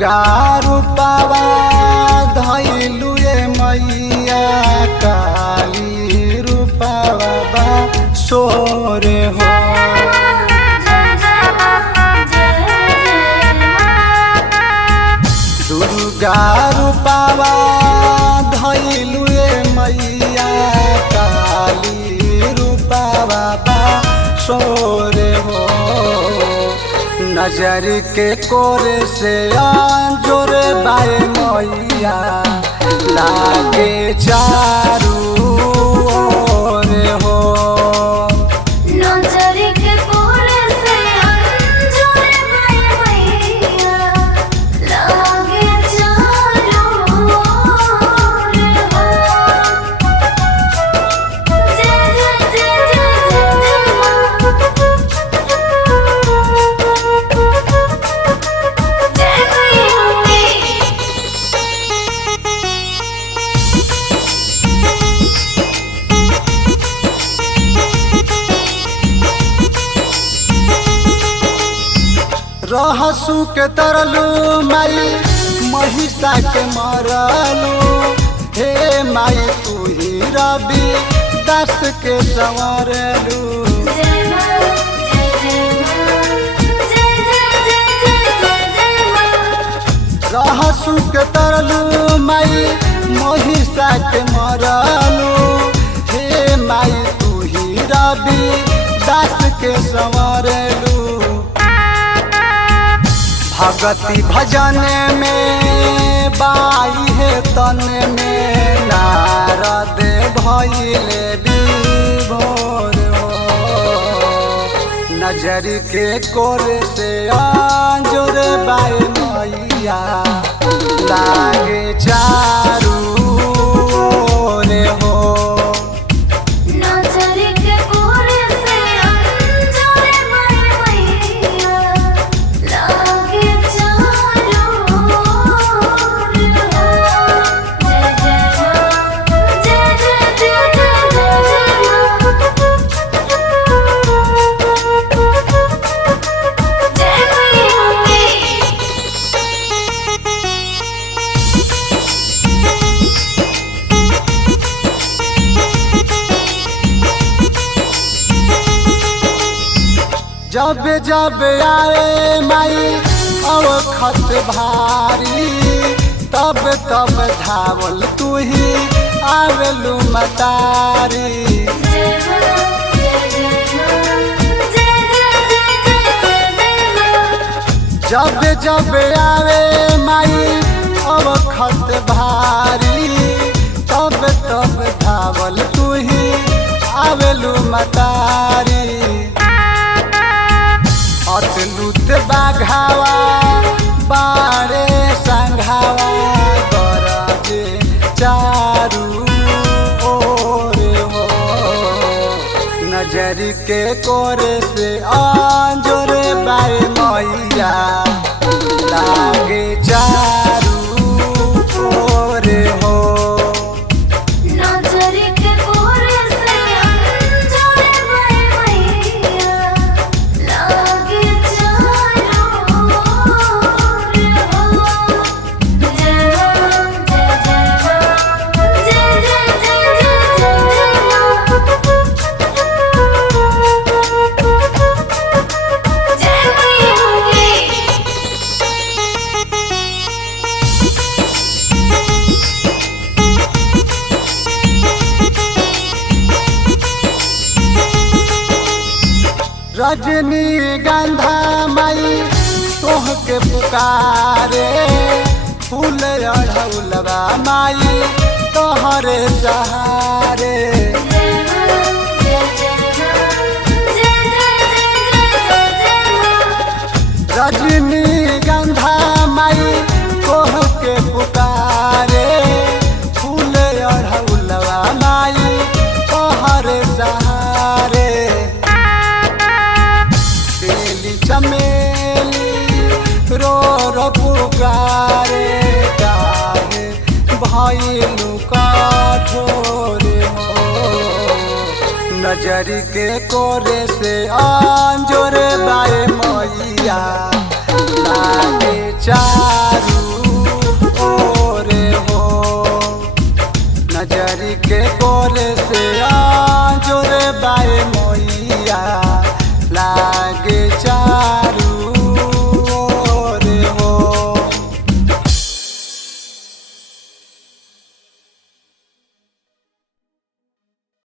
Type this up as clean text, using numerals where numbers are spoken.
दुर्गा रूपावा धैलु मैया काली रूपावा सोरे हो। दुर्गा रूपावा धैलु मैया काली रूपावा सोरे हो। नजर के कोरे से अंजोर बाए मैया लागे चारू ओर हो। नजर के कोरे से अंजोर बाए मैया लागे चारू ओर हो। जय जय जय जय रहसु के तरलू माई महिषा के मरलू। हे माई तू ही रवि दास के संवरलू। रहसु के तरलू माई महिषा के मरलू। हे माई तू ही रवि दास के संवरलू। भगति भजन में बाई है तन में नारद भइले विभोर हो। नजर के कोरे से अंजोर बाए मैया लागे चारू ओर हो। जब जब आए माई अवखत भारी तब तब धावल तू ही आवेलू मतारी। जब जब आवे माई अवखत भारी तब तब धावल तू ही आवेलू मतारी। अतलुत बाघावा बारे संघावा गरजे चारू ओर हो। नजर के कोरे से अंजोर बाए मैया लागे चारू ओर हो। रजनी गंधा माई तोह के पुकारे। फूल अढ़ौलवा माई तोहरे सहारे। रजनी गंधा माई तोह के पुकारे। फूल अढ़ौलवा माई तोहरे सहारे। चमेली रो रो पुकारे काहे भइलू कठोर हो। नजर के कोरे से